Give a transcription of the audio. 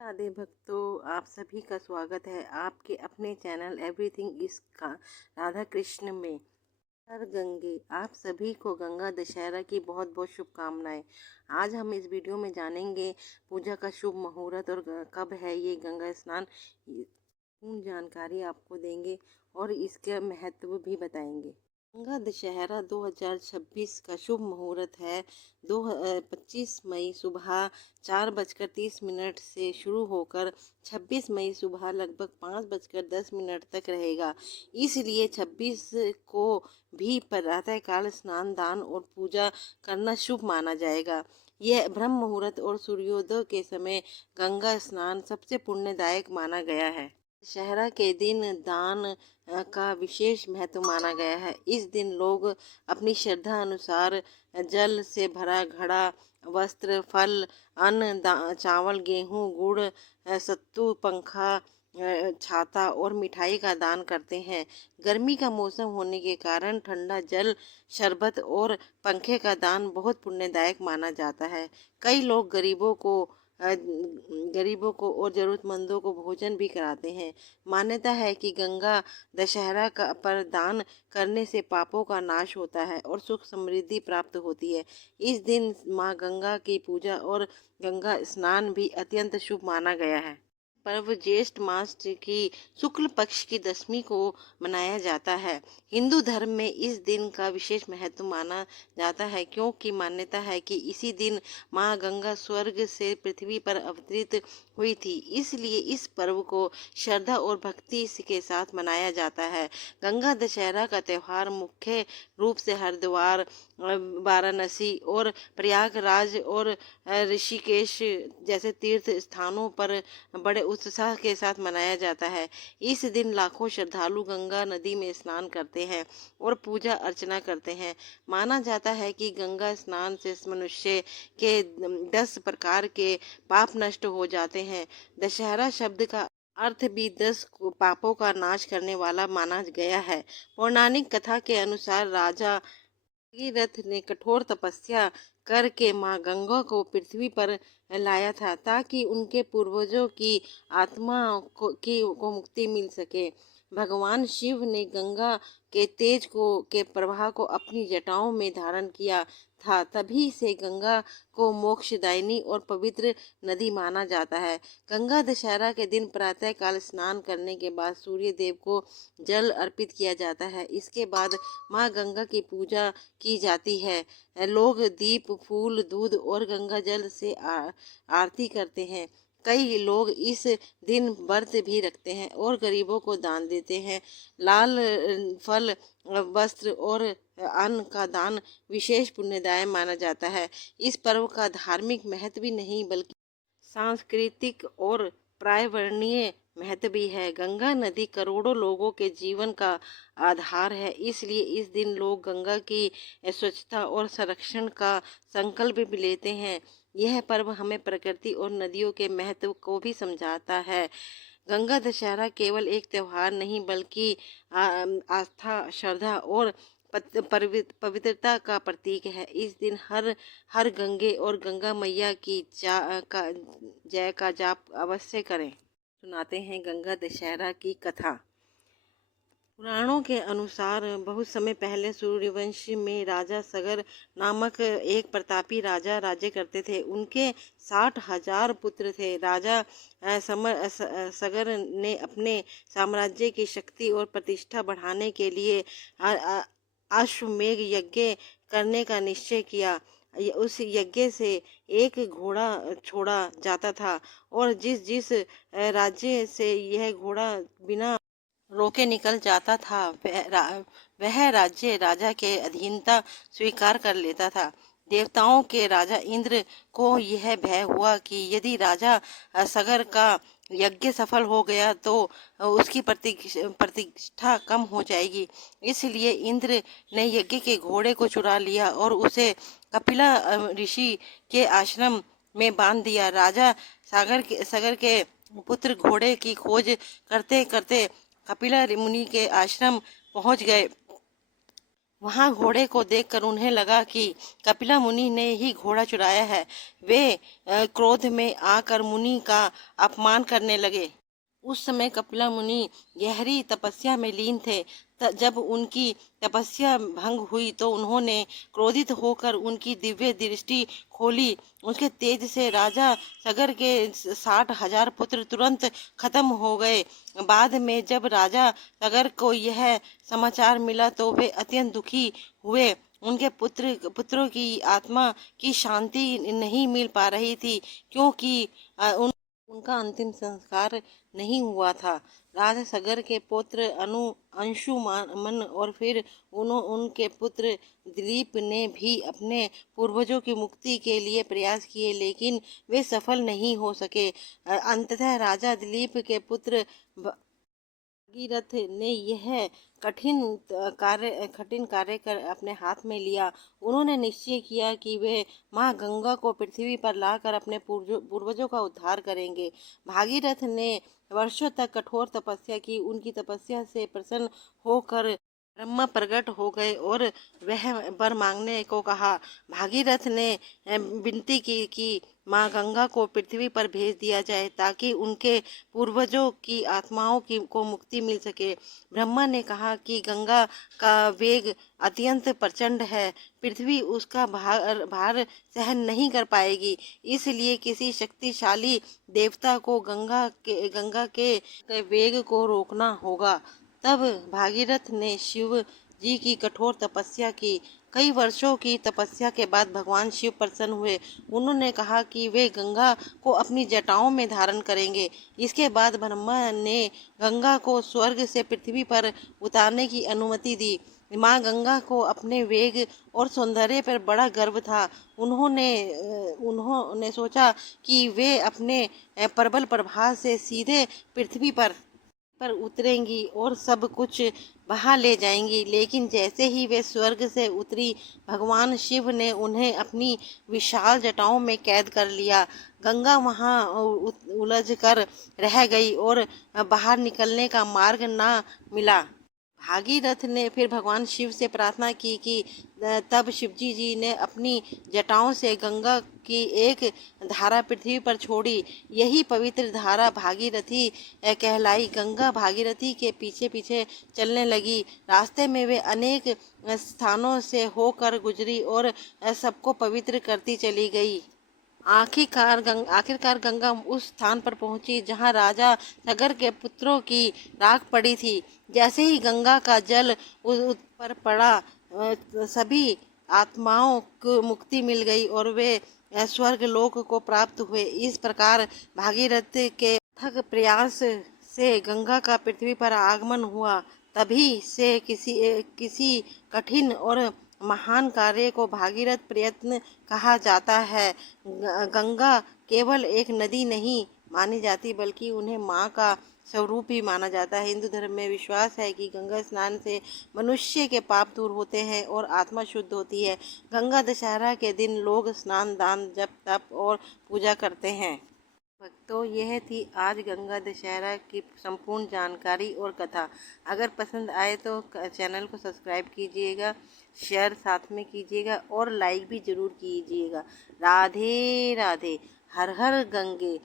राधे भक्तों, आप सभी का स्वागत है आपके अपने चैनल एवरीथिंग इस का राधा कृष्ण में। हर गंगे, आप सभी को गंगा दशहरा की बहुत बहुत शुभकामनाएं। आज हम इस वीडियो में जानेंगे पूजा का शुभ मुहूर्त और कब है ये गंगा स्नान। पूर्ण जानकारी आपको देंगे और इसका महत्व भी बताएंगे। गंगा दशहरा 2026 का शुभ मुहूर्त है 25 मई सुबह 4:30 से शुरू होकर 26 मई सुबह लगभग 5:10 तक रहेगा। इसलिए 26 को भी प्रातःकाल स्नान दान और पूजा करना शुभ माना जाएगा। यह ब्रह्म मुहूर्त और सूर्योदय के समय गंगा स्नान सबसे पुण्यदायक माना गया है। दशहरा के दिन दान का विशेष महत्व माना गया है। इस दिन लोग अपनी श्रद्धा अनुसार जल से भरा घड़ा, वस्त्र, फल, अन्न, चावल, गेहूं, गुड़, सत्तू, पंखा, छाता और मिठाई का दान करते हैं। गर्मी का मौसम होने के कारण ठंडा जल, शरबत और पंखे का दान बहुत पुण्यदायक माना जाता है। कई लोग गरीबों को और ज़रूरतमंदों को भोजन भी कराते हैं। मान्यता है कि गंगा दशहरा का पर दान करने से पापों का नाश होता है और सुख समृद्धि प्राप्त होती है। इस दिन माँ गंगा की पूजा और गंगा स्नान भी अत्यंत शुभ माना गया है। पर्व ज्येष्ठ मास की शुक्ल पक्ष की दशमी को मनाया जाता है। हिंदू धर्म में इस दिन का विशेष महत्व माना जाता है, क्योंकि मान्यता है कि इसी दिन माँ गंगा स्वर्ग से पृथ्वी पर अवतरित हुई थी। इसलिए इस पर्व को श्रद्धा और भक्ति के साथ मनाया जाता है। गंगा दशहरा का त्यौहार मुख्य रूप से हरिद्वार, वाराणसी और प्रयागराज और ऋषिकेश जैसे तीर्थ स्थानों पर बड़े उत्साह के साथ मनाया जाता है। इस दिन लाखों श्रद्धालु गंगा नदी में स्नान करते हैं और पूजा अर्चना करते हैं। माना जाता है कि गंगा स्नान से मनुष्य के 10 प्रकार के पाप नष्ट हो जाते हैं। दशहरा शब्द का अर्थ भी 10 पापों का नाश करने वाला माना गया है। पौराणिक कथा के अनुसार राजा भगीरथ ने कठोर तपस्या करके माँ गंगा को पृथ्वी पर लाया था, ताकि उनके पूर्वजों की आत्मा को मुक्ति मिल सके। भगवान शिव ने गंगा के प्रवाह को अपनी जटाओं में धारण किया था। तभी से गंगा को मोक्षदायिनी और पवित्र नदी माना जाता है। गंगा दशहरा के दिन प्रातःकाल स्नान करने के बाद सूर्य देव को जल अर्पित किया जाता है। इसके बाद माँ गंगा की पूजा की जाती है। लोग दीप, फूल, दूध और गंगा जल से आरती करते हैं। कई लोग इस दिन व्रत भी रखते हैं और गरीबों को दान देते हैं। लाल फल, वस्त्र और अन्न का दान विशेष पुण्यदाय माना जाता है। इस पर्व का धार्मिक महत्व भी नहीं बल्कि सांस्कृतिक और पर्यावरणीय महत्व भी है। गंगा नदी करोड़ों लोगों के जीवन का आधार है, इसलिए इस दिन लोग गंगा की स्वच्छता और संरक्षण का संकल्प भी लेते हैं। यह पर्व हमें प्रकृति और नदियों के महत्व को भी समझाता है। गंगा दशहरा केवल एक त्योहार नहीं बल्कि आस्था, श्रद्धा और पवित्रता का प्रतीक है। इस दिन हर गंगे और गंगा मैया की जय का जाप अवश्य करें। सुनाते हैं गंगा दशहरा की कथा। पुराणों के अनुसार बहुत समय पहले सूर्यवंश में राजा सगर नामक एक प्रतापी राजा राज्य करते थे। उनके 60,000 पुत्र थे। राजा सगर ने अपने साम्राज्य की शक्ति और प्रतिष्ठा बढ़ाने के लिए अश्वमेध यज्ञ करने का निश्चय किया। उस यज्ञ से एक घोड़ा छोड़ा जाता था और जिस जिस राज्य से यह घोड़ा बिना रोके निकल जाता था, वह राज्य राजा के अधीनता स्वीकार कर लेता था। देवताओं के राजा इंद्र को यह भय हुआ कि यदि राजा सगर का यज्ञ सफल हो गया तो उसकी प्रतिष्ठा कम हो जाएगी। इसलिए इंद्र ने यज्ञ के घोड़े को चुरा लिया और उसे कपिला ऋषि के आश्रम में बांध दिया। राजा सगर के पुत्र घोड़े की खोज करते करते कपिला मुनि के आश्रम पहुंच गए। वहां घोड़े को देखकर उन्हें लगा कि कपिला मुनि ने ही घोड़ा चुराया है। वे क्रोध में आकर मुनि का अपमान करने लगे। उस समय कपिला मुनि गहरी तपस्या में लीन थे। जब उनकी तपस्या भंग हुई तो उन्होंने क्रोधित होकर उनकी दिव्य दृष्टि खोली। उसके तेज से राजा सगर के 60,000 पुत्र तुरंत खत्म हो गए। बाद में जब राजा सगर को यह समाचार मिला तो वे अत्यंत दुखी हुए। उनके पुत्रों की आत्मा की शांति नहीं मिल पा रही थी, क्योंकि उनका अंतिम संस्कार नहीं हुआ था। राजा सगर के पुत्र अंशुमन और फिर उनके पुत्र दिलीप ने भी अपने पूर्वजों की मुक्ति के लिए प्रयास किए, लेकिन वे सफल नहीं हो सके। अंततः राजा दिलीप के पुत्र भगीरथ ने यह कठिन कार्य कर अपने हाथ में लिया। उन्होंने निश्चय किया कि वे माँ गंगा को पृथ्वी पर लाकर अपने पूर्वजों का उद्धार करेंगे। भागीरथ ने वर्षों तक कठोर तपस्या की। उनकी तपस्या से प्रसन्न होकर ब्रह्मा प्रकट हो गए और वह वर मांगने को कहा। भागीरथ ने विनती की कि माँ गंगा को पृथ्वी पर भेज दिया जाए ताकि उनके पूर्वजों की आत्माओं को मुक्ति मिल सके। ब्रह्मा ने कहा कि गंगा का वेग अत्यंत प्रचंड है, पृथ्वी उसका भार सहन नहीं कर पाएगी, इसलिए किसी शक्तिशाली देवता को गंगा के वेग को रोकना होगा। तब भागीरथ ने शिव जी की कठोर तपस्या की। कई वर्षों की तपस्या के बाद भगवान शिव प्रसन्न हुए। उन्होंने कहा कि वे गंगा को अपनी जटाओं में धारण करेंगे। इसके बाद ब्रह्मा ने गंगा को स्वर्ग से पृथ्वी पर उतारने की अनुमति दी। माँ गंगा को अपने वेग और सौंदर्य पर बड़ा गर्व था। उन्होंने सोचा कि वे अपने प्रबल प्रभाव से सीधे पृथ्वी पर उतरेंगी और सब कुछ बहा ले जाएंगी। लेकिन जैसे ही वे स्वर्ग से उतरी, भगवान शिव ने उन्हें अपनी विशाल जटाओं में कैद कर लिया। गंगा वहां उलझ कर रह गई और बाहर निकलने का मार्ग ना मिला। भागीरथ ने फिर भगवान शिव से प्रार्थना की कि तब शिवजी जी ने अपनी जटाओं से गंगा की एक धारा पृथ्वी पर छोड़ी। यही पवित्र धारा भागीरथी कहलाई। गंगा भागीरथी के पीछे पीछे चलने लगी। रास्ते में वे अनेक स्थानों से होकर गुजरी और सबको पवित्र करती चली गई। आखिरकार गंगा उस स्थान पर पहुंची जहां राजा सगर के पुत्रों की राख पड़ी थी। जैसे ही गंगा का जल उस पर पड़ा, सभी आत्माओं को मुक्ति मिल गई और वे स्वर्ग लोक को प्राप्त हुए। इस प्रकार भागीरथ के अथक प्रयास से गंगा का पृथ्वी पर आगमन हुआ। तभी से किसी कठिन और महान कार्य को भागीरथ प्रयत्न कहा जाता है। गंगा केवल एक नदी नहीं मानी जाती, बल्कि उन्हें माँ का स्वरूप ही माना जाता है। हिंदू धर्म में विश्वास है कि गंगा स्नान से मनुष्य के पाप दूर होते हैं और आत्मा शुद्ध होती है। गंगा दशहरा के दिन लोग स्नान, दान, जप, तप और पूजा करते हैं। भक्तों, यह थी आज गंगा दशहरा की संपूर्ण जानकारी और कथा। अगर पसंद आए तो चैनल को सब्सक्राइब कीजिएगा, शेयर साथ में कीजिएगा और लाइक भी ज़रूर कीजिएगा। राधे राधे। हर हर गंगे।